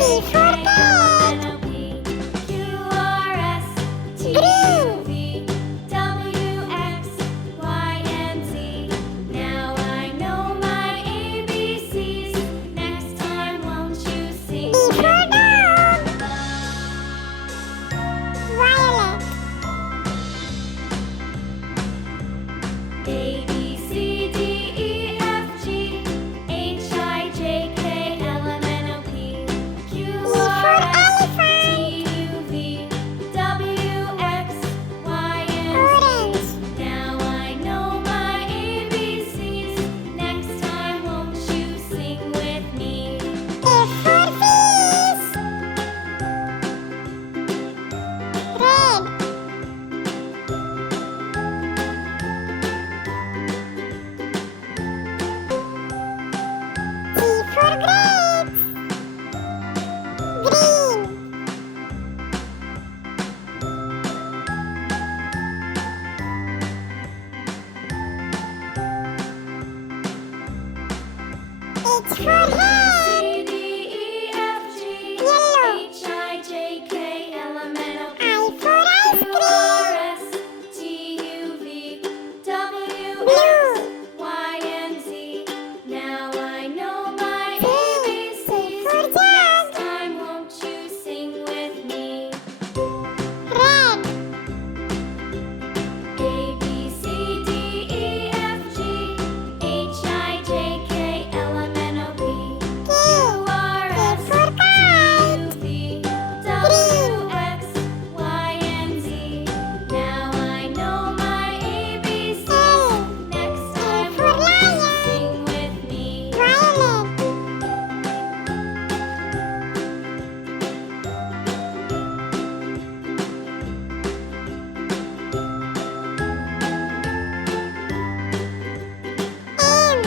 T for cat. Green. D for dog. Violet. A, B, C, D, E, F, G, H, I, J, K, L, M, N, O, P, Q, R, S, T, U, V, W, X, Y, and Orange. Z. Now I know my ABCs. Next time, won't you sing with me? F for fish. Red. G for grapes. Green. H for hat. C, D, E, F, G, Yellow. H, I, J, K, L, M, N, O, P, I for ice Q, cream. R, S, T, U, V, W, Blue. X, Y, and Z. Now I know my C ABCs. for Next jug. time, won't you sing with me? Red. A, B, C, D, E, F, G, H, I, J, K, L, M, N, O, P, Q, R, S, for T, kite. U, V, W, X, Y, and Z. Now I know my ABCs. Next time, for won't you lion. sing with me? Violet. M.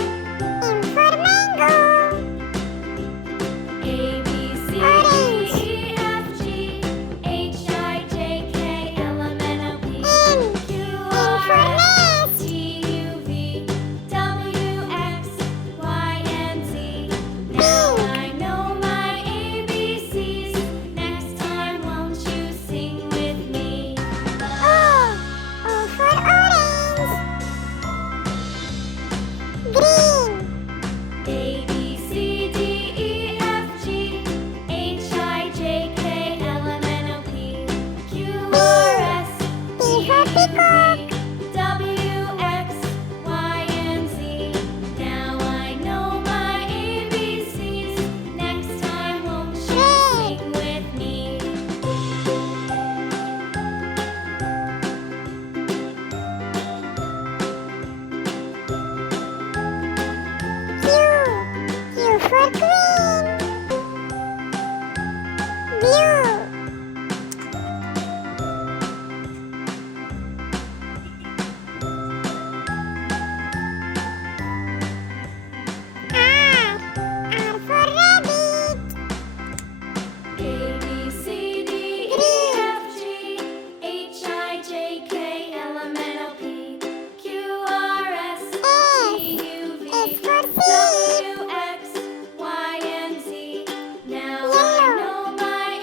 M for mango. A, B, C, Orange. D, E, F, G, H, I, J, K, L, M, N, O, P, N. Q, N for R, S, nest. T, U, V, W, X, Y, and Z. Now I know my ABCs. Next time, won't you sing with me? O. O for orange. Green. A, B, C, D, E, F, G, H, I, J, K, L, M, N, O, P, Q, R, S, T, for U, peacock. V, W, X, Y, and Z. Now I know my ABCs. Next time, won't you Red. sing with me? Q. Q for queen. Blue. R. R for rabbit. A, B, C, D, E, F, G, H, I, J, K, L, M, N, O, P, Q, R, S, T, U, V, S for W, X, Y, and Z. Now I Yellow. know my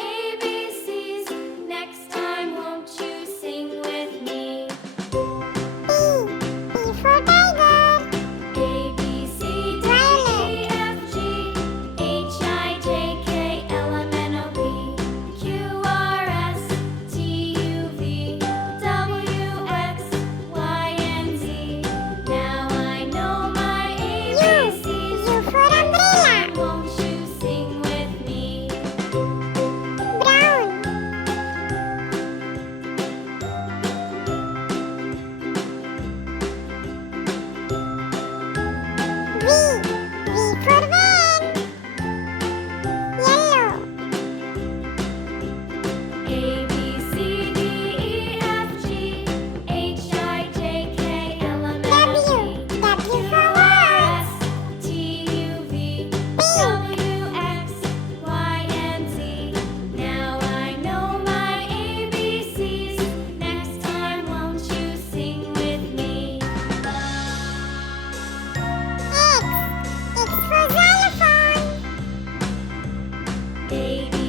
A, B,